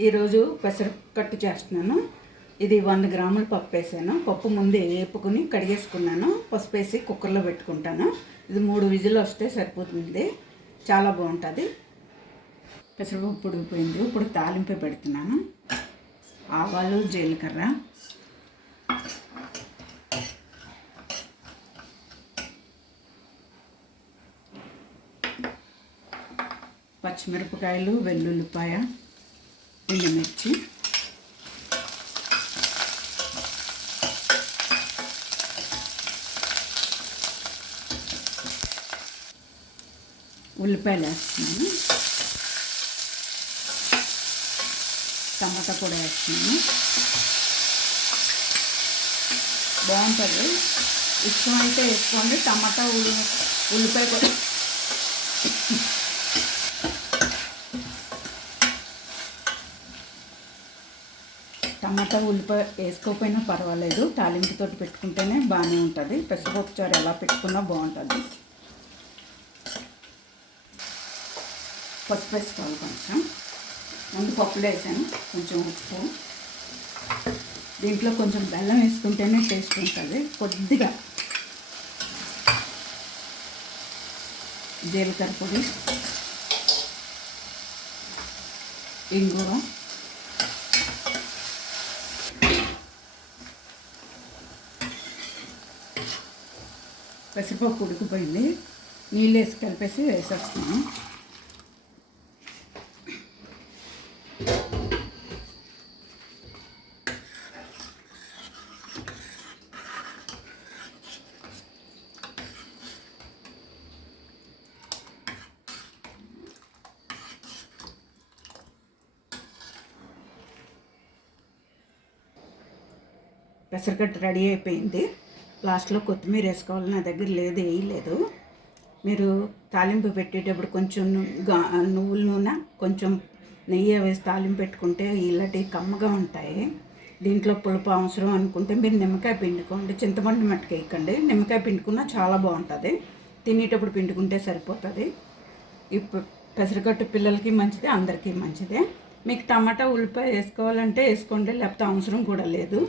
ఈరోజు పెసరకట్టు చేస్తున్నాను. ఇది వంద గ్రాముల పప్పు వేసాను. పప్పు ముందే వేపుకుని కడిగేసుకున్నాను. పసుపు వేసి కుక్కర్లో పెట్టుకుంటాను. ఇది మూడు విజులు వస్తే సరిపోతుంది. చాలా బాగుంటుంది. పెసరపప్పు ఉడికిపోయింది ఇప్పుడు తాలింపు పెడుతున్నాను. ఆవాలు జీలకర్ర. పచ్చిమిరపకాయలు వెల్లుల్లిపాయ. ఎండుమిర్చి ఉల్లిపాయలు వేస్తున్నాను. టమాటా కూడా వేస్తున్నాను. బాగుంటుంది. ఇష్టమైతే వేసుకోండి. టమాటా ఉల్లి ఉల్లిపాయ కూడా టమాటా ఉల్లిపాయ వేసుకోకపోయినా పర్వాలేదు. తాలింపుతో పెట్టుకుంటేనే బాగానే ఉంటుంది. పెసరపప్పు చారు ఎలా పెట్టుకున్నా బాగుంటుంది. పసుపు వేసుకోవాలి కొంచెం. ముందు పప్పులు వేసాను. కొంచెం ఉప్పు. దీంట్లో కొంచెం బెల్లం వేసుకుంటేనే టేస్ట్ ఉంటుంది. కొద్దిగా జీలకర్ర పొడి ఇంగువ పెసరపప్పు ఉడికిపోయింది నీళ్ళు వేసి కలిపేసి వేసేస్తాను పెసరకట్టు రెడీ అయిపోయింది. లాస్ట్లో కొత్తిమీర వేసుకోవాలి. నా దగ్గర లేదు వేయలేదు మీరు తాలింపు పెట్టేటప్పుడు కొంచెం నువ్వుల నూనె కొంచెం నెయ్యి వేసి తాలింపు పెట్టుకుంటే ఇలాంటివి కమ్మగా ఉంటాయి. దీంట్లో పులుపు అవసరం అనుకుంటే మీరు నిమ్మకాయ పిండుకోండి. చింతపండు మట్టుకు వేయకండి. నిమ్మకాయ పిండుకున్నా చాలా బాగుంటుంది. తినేటప్పుడు పిండుకుంటే సరిపోతుంది. ఇప్పుడు పెసరకట్టు పిల్లలకి మంచిది అందరికీ మంచిదే. మీకు టమాటా ఉల్లిపాయ వేసుకోవాలంటే వేసుకోండి. లేకపోతే అవసరం కూడా లేదు.